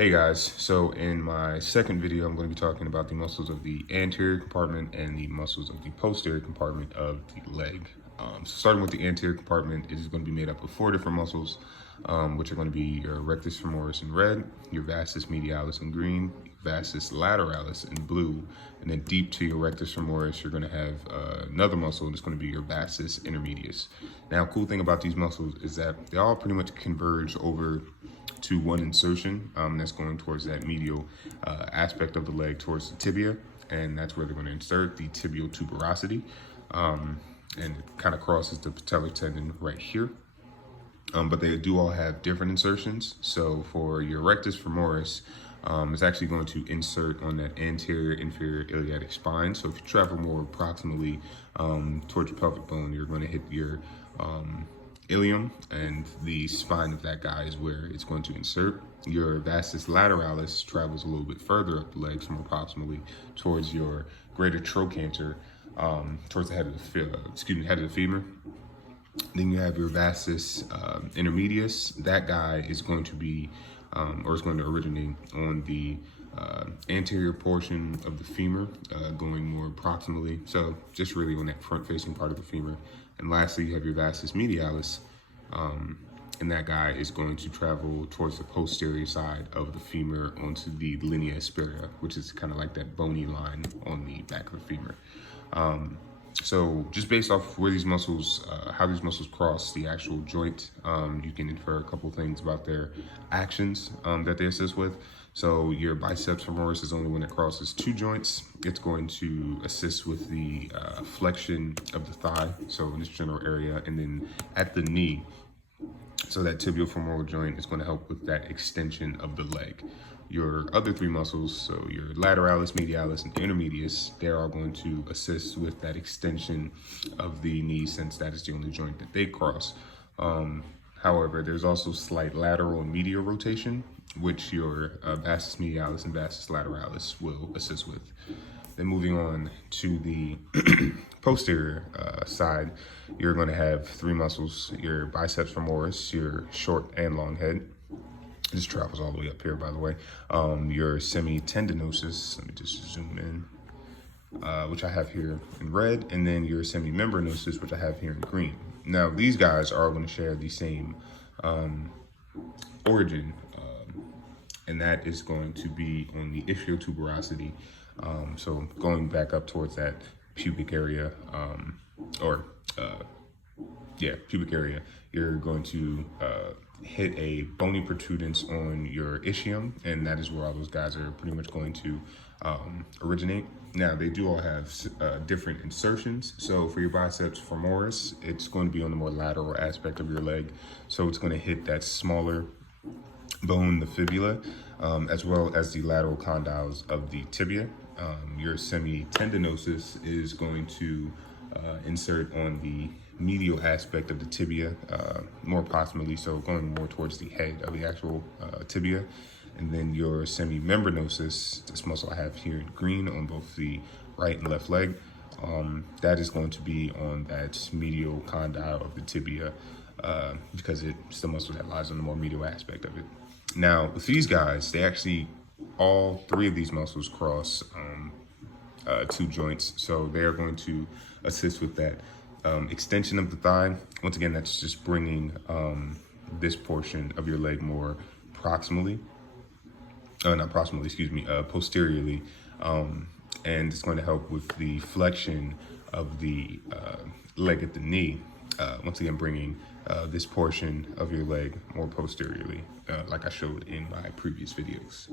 Hey guys, so in my second video, I'm going to be talking about the muscles of the anterior compartment and the muscles of the posterior compartment of the leg. So starting with the anterior compartment, it is going to be made up of four different muscles, which are going to be your rectus femoris in red, your vastus medialis in green, vastus lateralis in blue, and then deep to your rectus femoris, you're going to have another muscle, and it's going to be your vastus intermedius. Now, cool thing about these muscles is that they all pretty much converge over to one insertion that's going towards that medial aspect of the leg towards the tibia, and that's where they're going to insert the tibial tuberosity, and it kind of crosses the patellar tendon right here. But they do all have different insertions. So for your rectus femoris, it's actually going to insert on that anterior inferior iliac spine. So if you travel more proximally towards your pelvic bone, you're going to hit your ilium, and the spine of that guy is where it's going to insert. Your vastus lateralis travels a little bit further up the leg, so more proximally towards your greater trochanter, towards the head of the head of the femur. Then you have your vastus intermedius. That guy is going to be, or is going to originate on the anterior portion of the femur, going more proximally. So just really on that front-facing part of the femur. And lastly, you have your vastus medialis, and that guy is going to travel towards the posterior side of the femur onto the linea aspera, which is kind of like that bony line on the back of the femur. So just based off where these muscles, how these muscles cross the actual joint, you can infer a couple things about their actions that they assist with. So your biceps femoris is the only one that crosses two joints. It's going to assist with the flexion of the thigh, so in this general area, and then at the knee, so that tibial femoral joint is going to help with that extension of the leg. Your other three muscles, so your lateralis, medialis, and intermedius, they're all going to assist with that extension of the knee, since that is the only joint that they cross. However, there's also slight lateral and medial rotation, which your vastus medialis and vastus lateralis will assist with. Then moving on to the posterior side, you're going to have three muscles: your biceps femoris, your short and long head. This travels all the way up here, by the way. Your semitendinosus, let me just zoom in, which I have here in red, and then your semimembranosus, which I have here in green. Now, these guys are going to share the same origin, and that is going to be on the ischiotuberosity. So going back up towards that pubic area, pubic area, you're going to hit a bony protuberance on your ischium, and that is where all those guys are pretty much going to originate. Now, they do all have different insertions. So for your biceps femoris, it's going to be on the more lateral aspect of your leg. So it's going to hit that smaller bone, the fibula, as well as the lateral condyles of the tibia. Your semitendinosus is going to insert on the medial aspect of the tibia, more proximally, so going more towards the head of the actual tibia. And then your semimembranosus, this muscle I have here in green on both the right and left leg, that is going to be on that medial condyle of the tibia, because it's the muscle that lies on the more medial aspect of it. Now, with these guys, they actually, all three of these muscles cross two joints, so they are going to assist with that extension of the thigh. Once again, that's just bringing this portion of your leg more posteriorly, and it's going to help with the flexion of the leg at the knee. Once again, bringing this portion of your leg more posteriorly, like I showed in my previous videos.